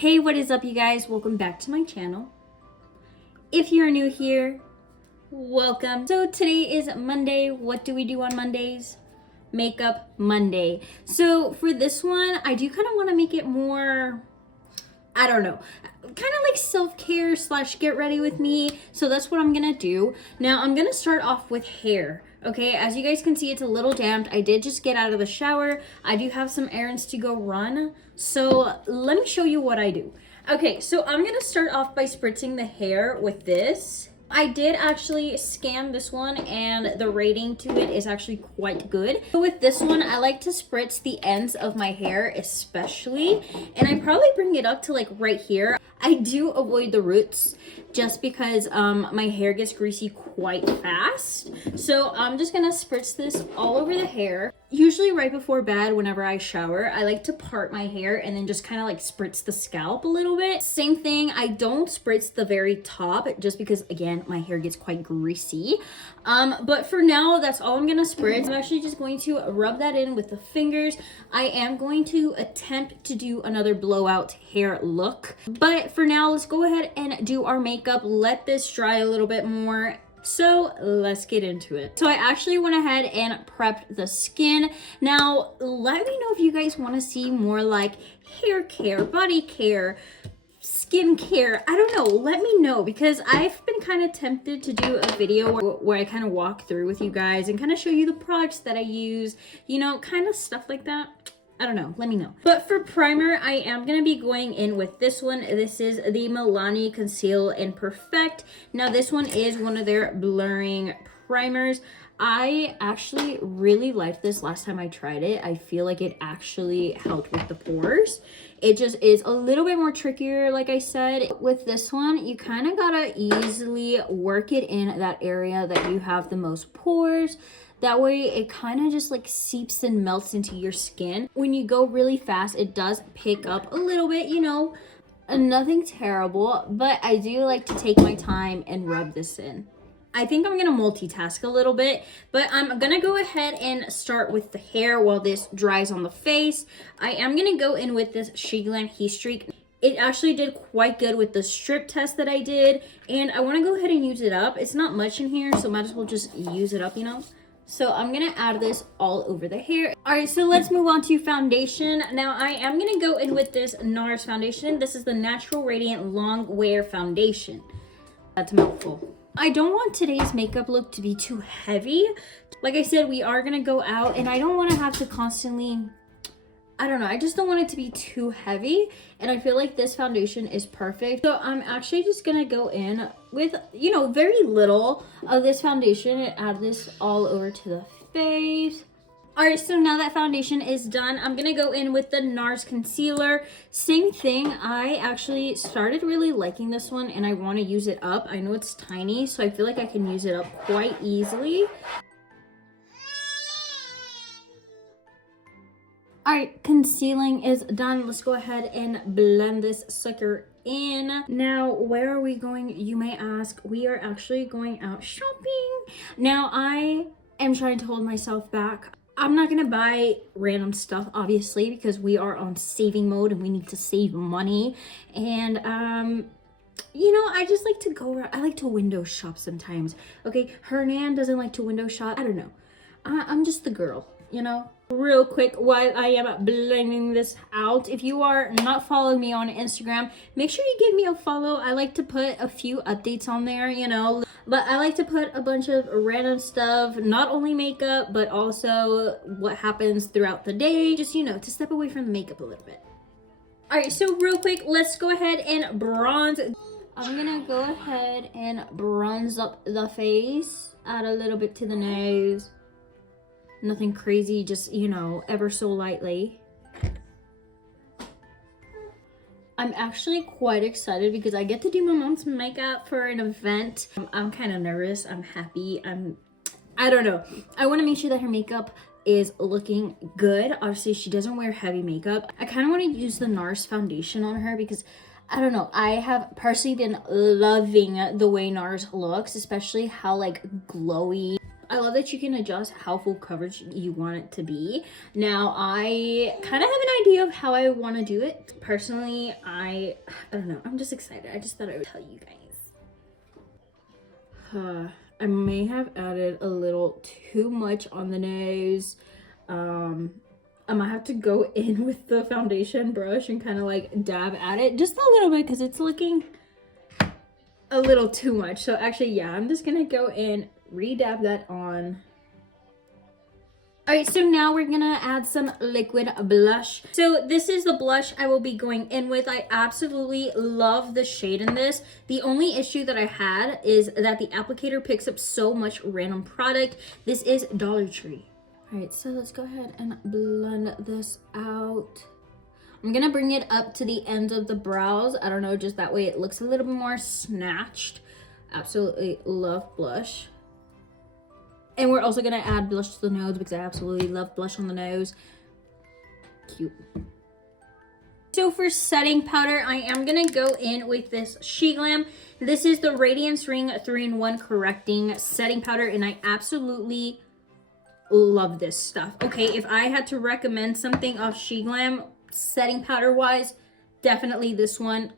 Hey, what is up, you guys? Welcome back to my channel. If you're new here, welcome. So today is Monday. What do we do on Mondays? Makeup Monday. So for this one, I do kind of want to make it more, I don't know, kind of like self-care / get ready with me. So that's what I'm gonna do. Now I'm gonna start off with hair. Okay, as you guys can see, it's a little damped. I did just get out of the shower. I do have some errands to go run. So let me show you what I do. Okay, so I'm gonna start off by spritzing the hair with this. I did actually scan this one and the rating to it is actually quite good. So with this one, I like to spritz the ends of my hair especially, and I probably bring it up to like right here. I do avoid the roots just because my hair gets greasy quite fast. So I'm just gonna spritz this all over the hair. Usually right before bed, whenever I shower, I like to part my hair and then just kind of like spritz the scalp a little bit. Same thing, I don't spritz the very top just because, again, my hair gets quite greasy. But for now, that's all I'm gonna spritz. I'm actually just going to rub that in with the fingers. I am going to attempt to do another blowout hair look. But for now, let's go ahead and do our makeup. Let this dry a little bit more. So let's get into it. So I actually went ahead and prepped the skin. Now, let me know if you guys want to see more like hair care, body care, skin care. I don't know. Let me know, because I've been kind of tempted to do a video where I kind of walk through with you guys and kind of show you the products that I use, you know, kind of stuff like that. I don't know, let me know. But for primer, I am gonna be going in with this one. This is the Milani Conceal and Perfect. Now this one is one of their blurring primers. I actually really liked this last time I tried it. I feel like it actually helped with the pores. It just is a little bit more trickier, like I said. With this one, you kind of gotta easily work it in that area that you have the most pores. That way it kind of just like seeps and melts into your skin. When you go really fast, it does pick up a little bit, you know, nothing terrible, but I do like to take my time and rub this in. I think I'm gonna multitask a little bit, but I'm gonna go ahead and start with the hair while this dries on the face. I am gonna go in with this Shiglan Heat Streak. It actually did quite good with the strip test that I did, and I wanna go ahead and use it up. It's not much in here, so might as well just use it up, you know? So I'm gonna add this all over the hair. All right, so let's move on to foundation. Now I am gonna go in with this NARS foundation. This is the Natural Radiant Long Wear Foundation. That's a mouthful. I don't want today's makeup look to be too heavy. Like I said, we are gonna go out and I don't wanna have to constantly, I don't know, I just don't want it to be too heavy, and I feel like this foundation is perfect. So I'm actually just gonna go in with, you know, very little of this foundation and add this all over to the face. All right, so now that foundation is done, I'm gonna go in with the NARS concealer. Same thing, I actually started really liking this one and I wanna use it up. I know it's tiny, so I feel like I can use it up quite easily. All right, concealing is done. Let's go ahead and blend this sucker in. Now, where are we going, you may ask? We are actually going out shopping. Now, I am trying to hold myself back. I'm not gonna buy random stuff, obviously, because we are on saving mode and we need to save money. And, you know, I just like to go around. I like to window shop sometimes. Okay, Hernan doesn't like to window shop. I don't know. I'm just the girl, you know? Real quick, while I am blending this out, if you are not following me on Instagram, make sure you give me a follow. I like to put a few updates on there, you know, but I like to put a bunch of random stuff, not only makeup, but also what happens throughout the day, just, you know, to step away from the makeup a little bit. All right, so real quick, let's go ahead and bronze. I'm gonna go ahead and bronze up the face, add a little bit to the nose. Nothing crazy, just, you know, ever so lightly. I'm actually quite excited because I get to do my mom's makeup for an event. I'm kind of nervous. I'm happy. I don't know. I want to make sure that her makeup is looking good. Obviously, she doesn't wear heavy makeup. I kind of want to use the NARS foundation on her because I don't know, I have personally been loving the way NARS looks, especially how like glowy I love that you can adjust how full coverage you want it to be. Now, I kind of have an idea of how I want to do it. Personally, I don't know. I'm just excited. I just thought I would tell you guys. I may have added a little too much on the nose. I might have to go in with the foundation brush and kind of like dab at it just a little bit because it's looking a little too much. So actually, yeah, I'm just gonna go in, re-dab that on. All right, so now we're gonna add some liquid blush. So this is the blush I will be going in with. I absolutely love the shade in this. The only issue that I had is that the applicator picks up so much random product. This is Dollar Tree. All right, so let's go ahead and blend this out. I'm gonna bring it up to the ends of the brows. I don't know, just that way it looks a little bit more snatched. Absolutely love blush. And we're also gonna add blush to the nose because I absolutely love blush on the nose. Cute. So for setting powder, I am gonna go in with this She Glam. This is the Radiance Ring 3-in-1 Correcting Setting Powder, and I absolutely love this stuff. Okay, if I had to recommend something of She Glam, setting powder wise, definitely this one.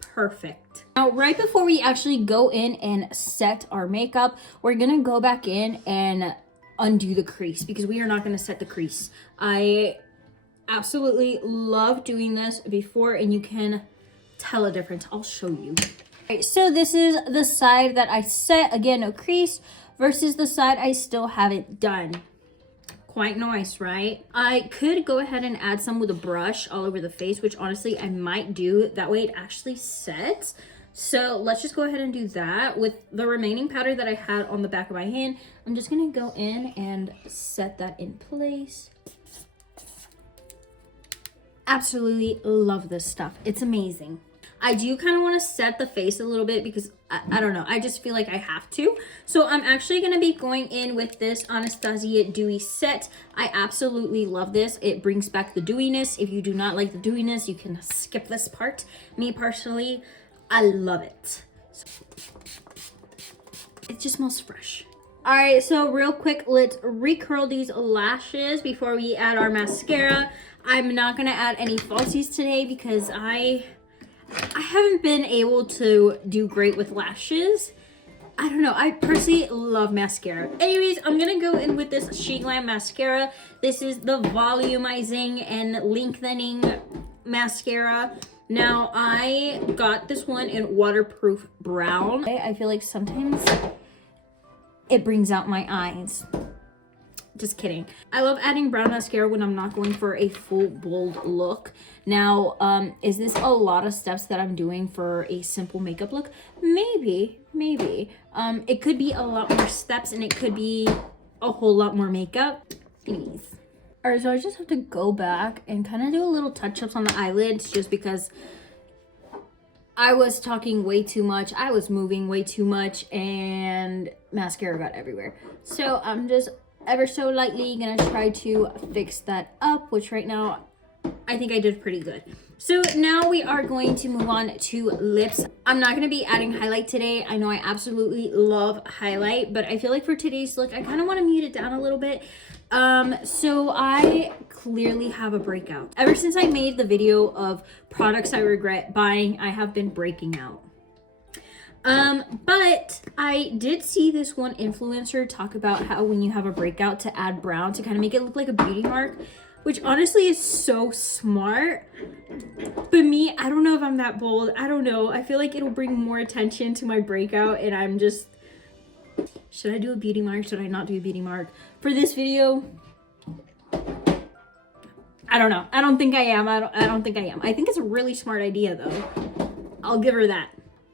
Perfect. Now, right before we actually go in and set our makeup, we're gonna go back in and undo the crease because we are not gonna set the crease. I absolutely love doing this before, and you can tell a difference. I'll show you. All right, so this is the side that I set, again, no crease, versus the side I still haven't done. Quite nice, right? I could go ahead and add some with a brush all over the face, which honestly I might do. That way it actually sets. So let's just go ahead and do that. With the remaining powder that I had on the back of my hand, I'm just gonna go in and set that in place. Absolutely love this stuff. It's amazing. I do kind of want to set the face a little bit because I don't know. I just feel like I have to. So I'm actually going to be going in with this Anastasia Dewy Set. I absolutely love this. It brings back the dewiness. If you do not like the dewiness, you can skip this part. Me personally, I love it. It just smells fresh. All right, so real quick, let's recurl these lashes before we add our mascara. I'm not going to add any falsies today because I haven't been able to do great with lashes. I don't know. I personally love mascara. Anyways, I'm going to go in with this She Glam mascara. This is the volumizing and lengthening mascara. Now, I got this one in waterproof brown. I feel like sometimes it brings out my eyes. Just kidding. I love adding brown mascara when I'm not going for a full bold look. Now, is this a lot of steps that I'm doing for a simple makeup look? Maybe. It could be a lot more steps and it could be a whole lot more makeup. Please. All right, so I just have to go back and kind of do a little touch-ups on the eyelids just because I was talking way too much. I was moving way too much and mascara got everywhere. So I'm just ever so lightly gonna try to fix that up, which right now I think I did pretty good. So now we are going to move on to lips. I'm not gonna be adding highlight today. I know I absolutely love highlight, but I feel like for today's look, I kind of want to mute it down a little bit. So I clearly have a breakout. Ever since I made the video of products I regret buying, I have been breaking out. But I did see this one influencer talk about how when you have a breakout to add brown to kind of make it look like a beauty mark, which honestly is so smart. But me, I don't know if I'm that bold. I don't know. I feel like it'll bring more attention to my breakout and I'm just, should I do a beauty mark? Should I not do a beauty mark? For this video, I don't know. I don't think I am. I don't think I am. I think it's a really smart idea though. I'll give her that.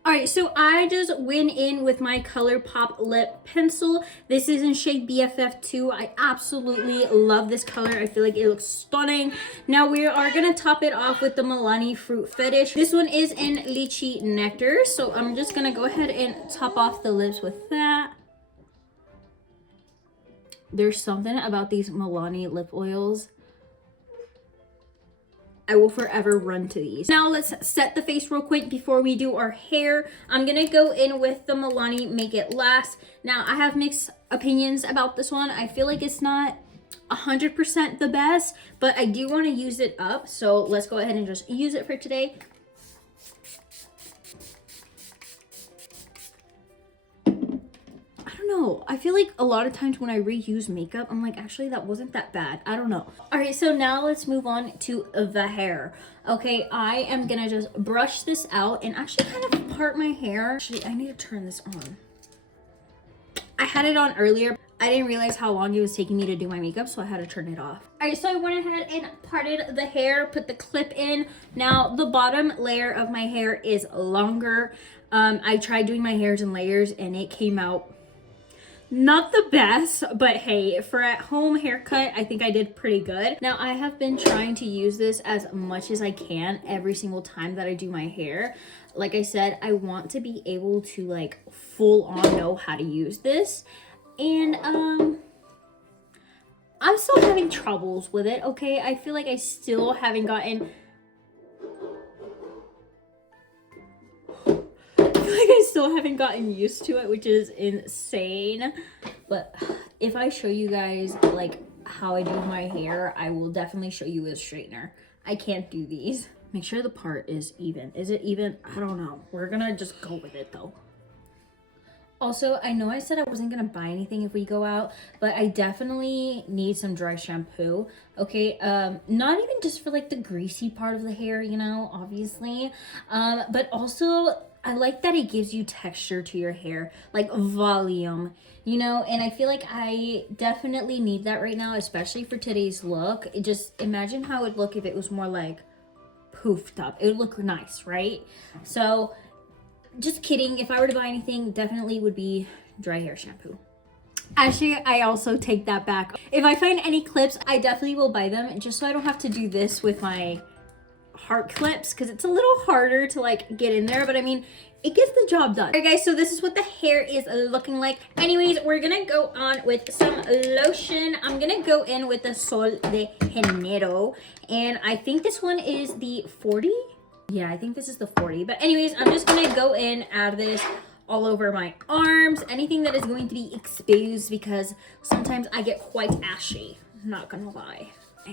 All right, so I just went in with my ColourPop lip pencil. This is in shade BFF2. I absolutely love this color. I feel like it looks stunning. Now we are gonna top it off with the Milani Fruit Fetish. This one is in Lychee Nectar. So I'm just gonna go ahead and top off the lips with that. There's something about these Milani lip oils. I will forever run to these. Now let's set the face real quick before we do our hair. I'm gonna go in with the Milani Make It Last. Now I have mixed opinions about this one. I feel like it's not 100% the best, but I do want to use it up. So let's go ahead and just use it for today. Know. I feel like a lot of times when I reuse makeup, I'm like, actually, that wasn't that bad. I don't know. All right, so now let's move on to the hair. Okay, I am gonna just brush this out and actually kind of part my hair. Actually, I need to turn this on. I had it on earlier. I didn't realize how long it was taking me to do my makeup, so I had to turn it off. All right, so I went ahead and parted the hair, put the clip in. Now, the bottom layer of my hair is longer. I tried doing my hairs in layers and it came out not the best, but hey, for at home haircut, I think I did pretty good. Now I have been trying to use this as much as I can every single time that I do my hair. Like I said, I want to be able to like full on know how to use this. And I'm still having troubles with it, okay? I feel like I still haven't gotten I still haven't gotten used to it, which is insane. But if I show you guys like how I do my hair, I will definitely show you a straightener. I can't do these. Make sure the part is even. Is it even? I don't know. We're gonna just go with it though. Also, I know I said I wasn't gonna buy anything if we go out, but I definitely need some dry shampoo. Okay, not even just for like the greasy part of the hair, you know, obviously, but also I like that it gives you texture to your hair, like volume, you know, and I feel like I definitely need that right now, especially for today's look. Just imagine how it would look if it was more like poofed up. It would look nice, right? So just kidding. If I were to buy anything, definitely would be dry hair shampoo. Actually, I also take that back. If I find any clips, I definitely will buy them just so I don't have to do this with my heart clips because it's a little harder to like get in there, but I mean it gets the job done. All right guys, so this is what the hair is looking like. Anyways, we're gonna go on with some lotion. I'm gonna go in with the Sol de Janeiro, and I think this one is the 40. Yeah, I think this is the 40, but anyways, I'm just gonna go in, add this all over my arms, anything that is going to be exposed, because sometimes I get quite ashy, not gonna lie.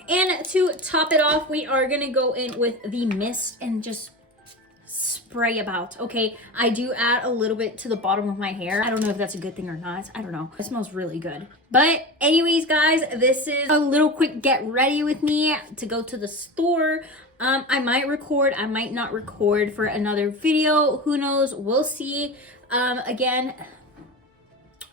And to top it off, we are gonna go in with the mist and just spray about. Okay, I do add a little bit to the bottom of my hair. I don't know if that's a good thing or not. I don't know. It smells really good. But anyways, guys, this is a little quick get ready with me to go to the store. I might record, I might not record for another video. Who knows? We'll see. Again,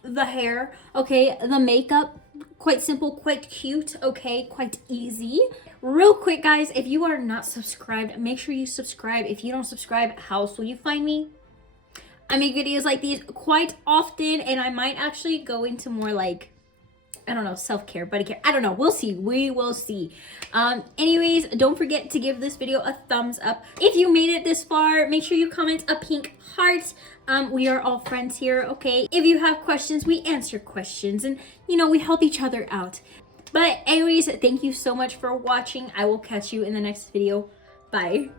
the hair, okay, the makeup, quite simple, quite cute, okay, quite easy. Real quick, guys, if you are not subscribed, make sure you subscribe. If you don't subscribe, how else will you find me? I make videos like these quite often, and I might actually go into more like, I don't know, self-care, body care. I don't know. We'll see. We will see. Anyways, don't forget to give this video a thumbs up. If you made it this far, make sure you comment a pink heart. We are all friends here, okay? If you have questions, we answer questions, and, you know, we help each other out. But anyways, thank you so much for watching. I will catch you in the next video. Bye.